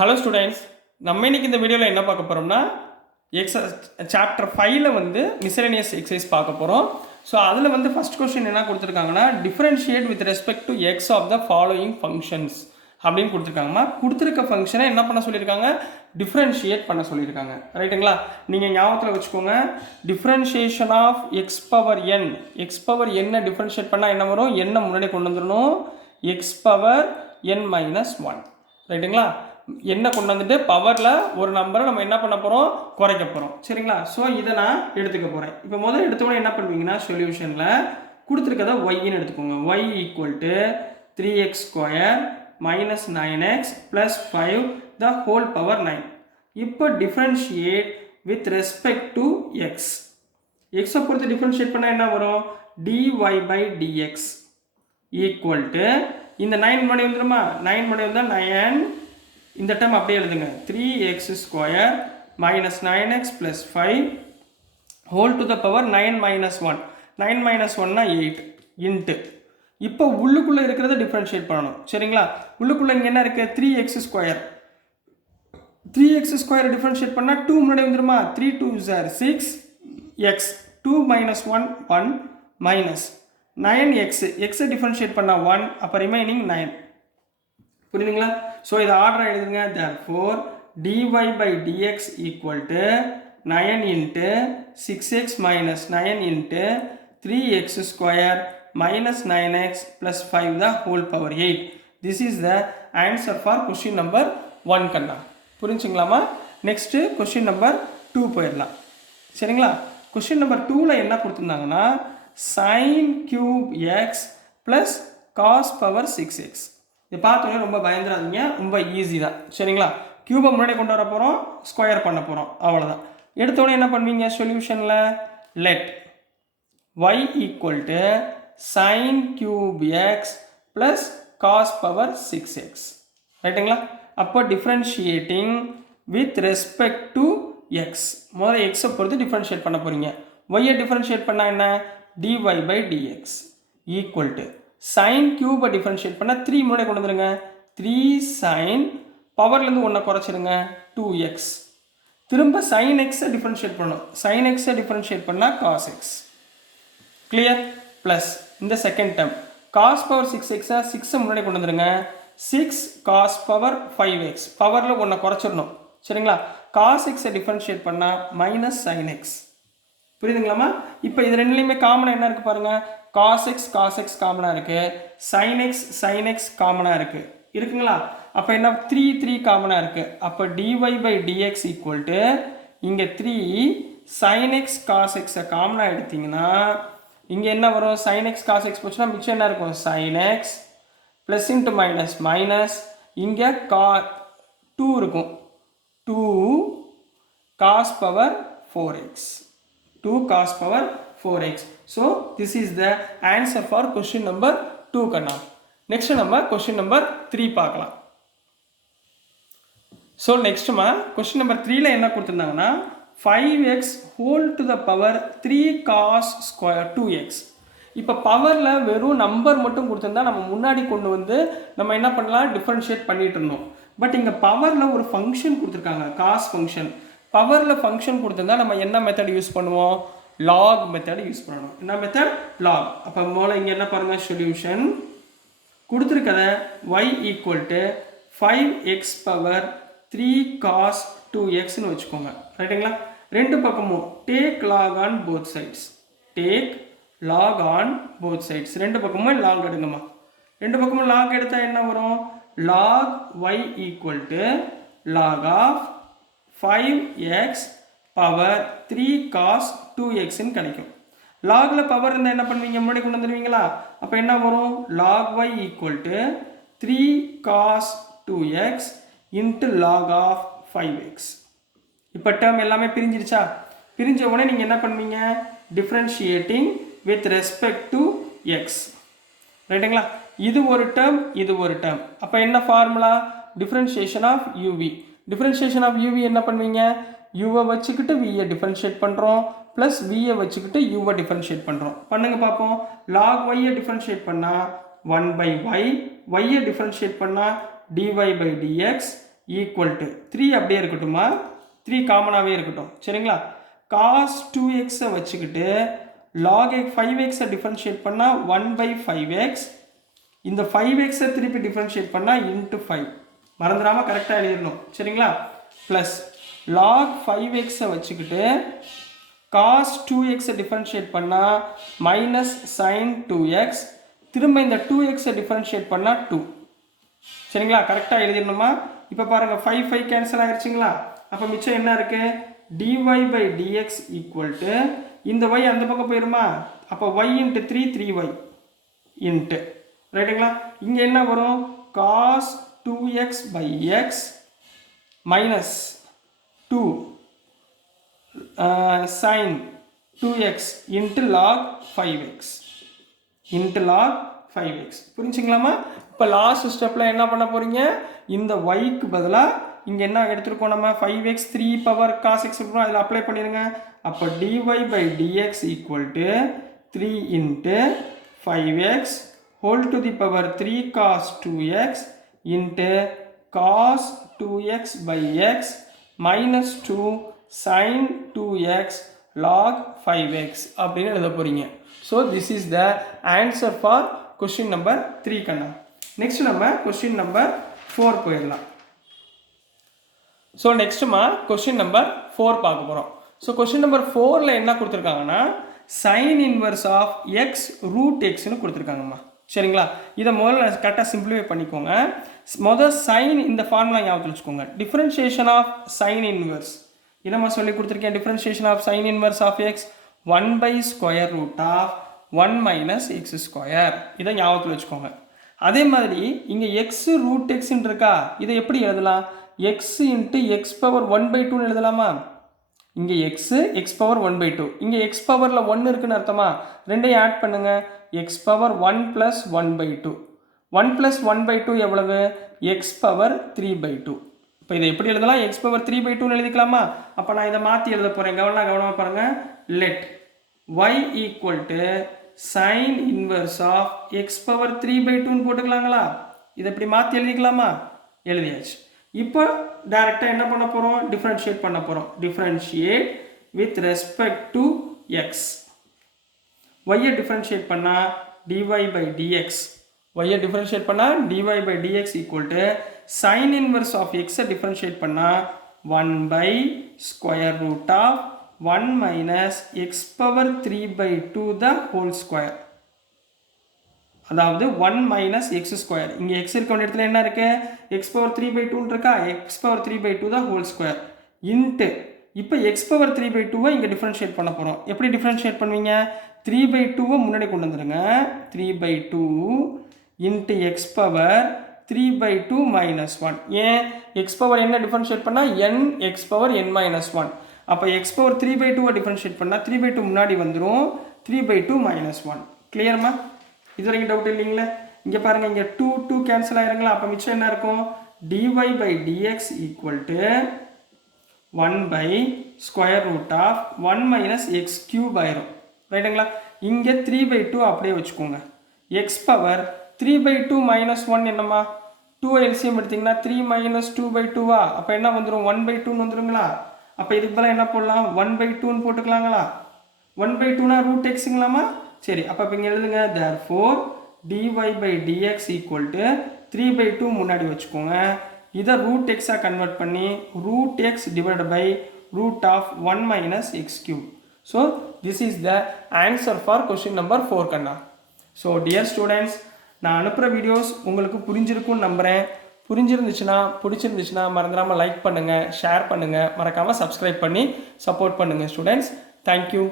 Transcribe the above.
Hello students, நம்ம இன்னைக்கு இந்த வீடியோவில் என்ன பார்க்க போகிறோம்னா சாப்டர் 5ல் வந்து மிஸ்செலேனியஸ் எக்ஸசைஸ் பார்க்க போகிறோம். ஸோ அதில் வந்து ஃபஸ்ட் கொஸ்டின் என்ன கொடுத்துருக்காங்கன்னா, differentiate with respect to x of the following functions அப்படின்னு கொடுத்துருக்காங்கம்மா. கொடுத்துருக்க ஃபங்க்ஷனை என்ன பண்ண சொல்லியிருக்காங்க, டிஃப்ரென்ஷியேட் பண்ண சொல்லியிருக்காங்க. ரைட்டுங்களா? நீங்கள் ஞாபகத்தில் வச்சுக்கோங்க, டிஃப்ரென்ஷியேஷன் ஆஃப் எக்ஸ் பவர் என்ன டிஃப்ரென்ஷியேட் பண்ணால் என்ன வரும், என்ன முன்னாடி கொண்டு வந்துடணும், எக்ஸ் பவர் n மைனஸ் 1. ரைட்டுங்களா? என்ன கொண்டு வந்துட்டு பவரில் ஒரு நம்பரை நம்ம என்ன பண்ண போகிறோம், குறைக்க போகிறோம். சரிங்களா? ஸோ இதை நான் எடுத்துக்க போகிறேன். இப்போ முதல்ல எடுத்தோன்னே என்ன பண்ணுவீங்கன்னா, சொல்யூஷனில் கொடுத்துருக்கத ஒய்ன்னு எடுத்துக்கோங்க. Y equal to 3x square minus 9x plus 5 the whole power 9. இப்போ differentiate with respect to x. எக்ஸை பொறுத்து டிஃப்ரென்ஷியேட் பண்ணால் என்ன வரும், dy by dx equal to இந்த 9 மணி வந்துடுமா, 9 மணி வந்தால் 9, இந்த டைம் அப்படியே எழுதுங்க, 3x square minus 9x plus 5 whole to the power 9 minus 1. 9 minus 1னா 8 இன்ட்டு இப்போ உள்ளுக்குள்ளே இருக்கிறத டிஃப்ரென்ஷியேட் பண்ணணும். சரிங்களா? உள்ளுக்குள்ளே இங்கே என்ன இருக்குது, 3x square. 3x square differentiate பண்ணால் 2 முன்னாடி வந்துடுமா, 3 2s are 6x 2 minus 1 1 minus 9x எக்ஸை டிஃப்ரென்ஷியேட் பண்ணால் 1, அப்போ ரிமைனிங் 9. புரியுதுங்களா? ஸோ இதை ஆர்டர் எழுதுங்க. therefore dy by dx equal to 9 into 6x minus 9 into 3x square minus 9x plus 5 the whole power 8. This is the answer for question number 1 கண்ணா. புரிஞ்சுங்களாமா? Next question number 2 போயிடலாம். சரிங்களா? Question number 2ல் என்ன கொடுத்துருந்தாங்கன்னா, sin cube x plus cos power 6x. இதை பார்த்தோன்னே ரொம்ப பயந்துடாதீங்க, ரொம்ப ஈஸி தான். சரிங்களா? கியூபை முன்னாடி கொண்டு வர போகிறோம், ஸ்கொயர் பண்ண போகிறோம், அவ்வளோதான். எடுத்தோடனே என்ன பண்ணுவீங்க, சொல்யூஷனில் let y equal to sine cube x plus cos power 6x. ரைட்டுங்களா? அப்போ differentiating with respect to x. முதல்ல எக்ஸை பொறுத்து டிஃப்ரென்ஷியேட் பண்ண போகிறீங்க. ஒய்யை டிஃப்ரென்ஷியேட் பண்ணால் என்ன, dy by dx equal to sine கியூபை டிஃப்ரென்ஷியேட் பண்ணால் 3 முன்னாடி கொண்டு வந்துடுங்க, 3 சைன் பவர்லேருந்து 1 குறைச்சிடுங்க 2x. திரும்ப சைன் எக்ஸை டிஃப்ரென்ஷியேட் பண்ணணும், சைன் எக்ஸை டிஃப்ரென்ஷியேட் பண்ணால் காஸ் எக்ஸ். கிளியர்? ப்ளஸ் இந்த second term cos power 6x 6 முன்னாடி கொண்டு வந்துடுங்க, 6 காஸ் பவர் 5x பவரில் 1 குறைச்சிடணும். சரிங்களா? காஸ் எக்ஸை டிஃப்ரென்ஷியேட் பண்ணால் மைனஸ் சைன் எக்ஸ். புரியுதுங்களாமா? இப்போ இது ரெண்டுலேயுமே காமனாக என்ன இருக்குது பாருங்கள், காஸ் எக்ஸ் காமனாக இருக்குது, சைன் எக்ஸ் காமனாக இருக்குது. இருக்குங்களா? அப்போ என்ன, 3 காமனாக இருக்குது. அப்போ dy by dx equal to இங்கே 3 sin x cos xை காமனாக எடுத்திங்கன்னா இங்கே என்ன வரும், sin x cos x போச்சுன்னா மிச்சம் என்ன இருக்கும், sin x plus into minus minus இங்கே 2 இருக்கும், 2 cos power 4x, 2 cos power 4x. So this is the answer for question number 2 கண்ணா. நெக்ஸ்ட் நம்ம கொஸ்டின் நம்பர் 3 பார்க்கலாம். ஸோ நெக்ஸ்ட்டுமா கொஸ்டின் நம்பர் 3ல் என்ன கொடுத்துருந்தாங்கன்னா, 5x whole to the power 3 cos square 2x. இப்போ பவரில் வெறும் நம்பர் மட்டும் கொடுத்துருந்தா நம்ம முன்னாடி கொண்டு வந்து நம்ம என்ன பண்ணலாம், டிஃப்ரென்ஷியேட் பண்ணிட்டு இருந்தோம். பட் இங்கே பவரில் ஒரு ஃபங்க்ஷன் கொடுத்துருக்காங்க, காஸ் ஃபங்க்ஷன். பவரில் ஃபங்க்ஷன் கொடுத்துருந்தா நம்ம என்ன மெத்தட் யூஸ் பண்ணுவோம், லாக் மெத்தட் யூஸ் பண்ணணும். என்ன மெத்தட், லாக். அப்போ மூலம் இங்கே என்ன பாருங்கள், சொல்யூஷன் கொடுத்துருக்கத y equal to 5x power 3 cos 2xன்னு வச்சுக்கோங்க. ரைட்டுங்களா? ரெண்டு பக்கமும் take log on both sides, take log on both sides. ரெண்டு பக்கமும் லாக் எடுங்கம்மா. ரெண்டு பக்கமும் லாக் எடுத்தால் என்ன வரும், log y equal to log of 5x power 3 cos 2xன்னு கிடைக்கும். லாகில் பவர் இருந்தால் என்ன பண்ணுவீங்க, முன்னாடி கொண்டு வந்துடுவீங்களா? அப்போ என்ன வரும், log y equal to 3 cos 2x into log of 5x. இப்போ டேர்ம் எல்லாமே பிரிஞ்சிருச்சா? பிரிஞ்ச உடனே நீங்கள் என்ன பண்ணுவீங்க, differentiating with respect to x. ரைட்டுங்களா? இது ஒரு டேர்ம், இது ஒரு டேர்ம். அப்போ என்ன formula, differentiation of UV. Differentiation of UV என்ன பண்ணுவீங்க, யூவை வச்சுக்கிட்டு வியை டிஃப்ரென்ஷியேட் பண்ணுறோம், ப்ளஸ் வியை வச்சுக்கிட்டு யூவை டிஃப்ரென்ஷியேட் பண்ணுறோம். பண்ணுங்க பார்ப்போம். லாக் ஒய்யை டிஃப்ரென்ஷியேட் பண்ணால் 1 by y, ஒய்யை டிஃப்ரென்ஷியேட் பண்ணால் dy by dx equal to 3 அப்படியே இருக்கட்டுமா, 3 காமனாகவே இருக்கட்டும் சரிங்களா. cos 2xஐ வச்சுக்கிட்டு log 5xஐ டிஃபரன்ஷியேட் பண்ணால் 1/5x, இந்த 5xஐ திருப்பி டிஃபரன்ஷியேட் பண்ணால் இன்ட்டு 5, மறந்துடாமல் கரெக்டாக எழுதிடணும் சரிங்களா. ப்ளஸ் log 5xஐ வச்சுக்கிட்டு cos 2xஐ டிஃபரன்ஷியேட் பண்ணால் மைனஸ் sin 2x, திரும்ப இந்த 2xஐ டிஃபரன்ஷியேட் பண்ணால் 2 சரிங்களா. கரெக்டாக எழுதிடணுமா. இப்போ பாருங்கள் 5 கேன்சல் ஆகிடுச்சிங்களா. அப்போ மிச்சம் என்ன இருக்குது, dy/dx ஈக்குவல் டு இந்த y அந்த பக்கம் போயிருமா, அப்போ y இன்ட்டு 3 3y இன்ட்டு ரைட்டுங்களா. இங்கே என்ன வரும், cos 2x/x minus 2 sin 2x into log 5x into log 5x. புரிஞ்சுங்களாமா. இப்போ லாஸ்ட் ஸ்டெப்பில் என்ன பண்ண போகிறீங்க, இந்த yக்கு பதிலாக இங்கே என்ன எடுத்துருக்கோம் நம்ம 5x 3 பவர் cos x இருக்கணும், அதில் அப்ளை பண்ணிடுங்க. அப்போ dy/dx equal to 3 into 5x whole to the power 3 cos 2x into cos 2x/x minus 2 sin 2x log 5x அப்படின்னு எழுத போகிறீங்க. So this is the answer for question number 3 கண்ணா. Next நம்ம question number 4 போயிடலாம். So நெக்ஸ்ட்டுமா question number 4 பார்க்க போகிறோம். So question number 4ல் என்ன கொடுத்துருக்காங்கன்னா sine inverse of x root எக்ஸ்னு கொடுத்துருக்காங்கம்மா சரிங்களா. இதை முதல்ல கரெக்டாக சிம்பிளிஃபை பண்ணிக்கோங்க. முதல் சைன் இந்த ஃபார்முலா ஞாபகத்தில் வச்சுக்கோங்க, டிஃபரன்ஷியேஷன் ஆஃப் சைன் இன்வர்ஸ் இதமாக சொல்லி கொடுத்துருக்கேன். Differentiation of sine inverse of x 1/√of 1 - x², இதை ஞாபகத்தில் வச்சுக்கோங்க. அதே மாதிரி இங்கே எக்ஸ் ரூட் எக்ஸ்ன்னு இருக்கா, இதை எப்படி எழுதலாம், எக்ஸ் இன்ட்டு எக்ஸ் பவர் 1/2 எழுதலாமா. இங்கே எக்ஸு எக்ஸ் பவர் 1/2, இங்கே எக்ஸ் பவரில் 1 இருக்குன்னு அர்த்தமா, ரெண்டையும் ஆட் பண்ணுங்க, எக்ஸ் பவர் 1 + 1/2, 1 + 1/2 எவ்வளவு, எக்ஸ் பவர் 3/2. இப்போ இதை எப்படி எழுதலாம், எக்ஸ் பவர் 3/2 எழுதிக்கலாமா. அப்போ நான் இதை மாற்றி எழுத போகிறேன், கவனமாக பாருங்கள். Let y equal to sine inverse of x power 3/2 போட்டுக்கலாங்களா. இதை இப்படி மாற்றி எழுதிக்கலாமா, எழுதியாச்சு. இப்போ டைரெக்டாக என்ன பண்ண போகிறோம், டிஃப்ரென்ஷியேட் பண்ண போகிறோம். Differentiate with respect to x. ஒய்யை டிஃப்ரென்ஷியேட் பண்ணால் dy/dx, ஒய்யை டிஃப்ரென்ஷியேட் பண்ணால் dy/dx equal to sine inverse of எக்ஸை டிஃப்ரென்ஷியேட் பண்ணால் 1/√of 1 - x power 3/2 the whole square, அதாவது 1 - x². இங்கே x இருக்க வேண்டிய இடத்துல என்ன இருக்கு, x பவர் 3/2 இருக்கா, x power 3/2 the whole square into இப்போ x பவர் 3/2 இங்கே டிஃபரன்ஷியேட் பண்ண போகிறோம். எப்படி டிஃபரன்ஷியேட் பண்ணுவீங்க, 3/2 முன்னாடி கொண்டு வந்துடுங்க, 3/2 இன்ட்டு x பவர் 3/2 - 1. ஏன் x பவர் என்ன டிஃபரன்ஷியேட் பண்ணால் n x பவர் n - 1. அப்போ x பவர் 3/2 டிஃபரன்ஷியேட் பண்ணால் 3/2 முன்னாடி வந்துடும், 3/2 - 1. கிளியர்மா, இது வரைக்கும் டவுட் இல்லைங்களா. இங்கே பாருங்கள், இங்கே 2 கேன்சல் ஆயிருங்களா. அப்போ மிச்சம் என்ன இருக்கும், dy/dx equal to 1/√of 1 - x³ ஆயிரும் ரைட்டுங்களா. இங்கே 3/2 அப்படியே வச்சுக்கோங்க. எக்ஸ் பவர் 3/2 - 1 என்னம்மா, 2 எல்சிஎம் எடுத்திங்கன்னா 3 - 2/2வா, அப்போ என்ன வந்துடும், 1/2 வந்துடுங்களா. அப்போ இதுக்கு பதிலாக என்ன போடலாம், 1/2 போட்டுக்கலாங்களா. 1/2னா ரூட் எக்ஸுங்களாமா. சரி, அப்போ இப்போ இங்கே எழுதுங்க, therefore dy/dx ஈக்குவல் டு 3/2 முன்னாடி வச்சுக்கோங்க. இதை ரூட் எக்ஸாக கன்வெர்ட் பண்ணி root x divided by √of 1 - x³. So this is the answer for question number 4 கண்ணா. ஸோ டியர் ஸ்டூடெண்ட்ஸ், நான் அனுப்புகிற வீடியோஸ் உங்களுக்கு புரிஞ்சிருக்கும்னு நம்புகிறேன். பிடிச்சிருந்துச்சுன்னா மறந்துடாமல் லைக் பண்ணுங்கள், ஷேர் பண்ணுங்கள், மறக்காமல் சப்ஸ்கிரைப் பண்ணி சப்போர்ட் பண்ணுங்கள் ஸ்டூடெண்ட்ஸ். தேங்க்யூ.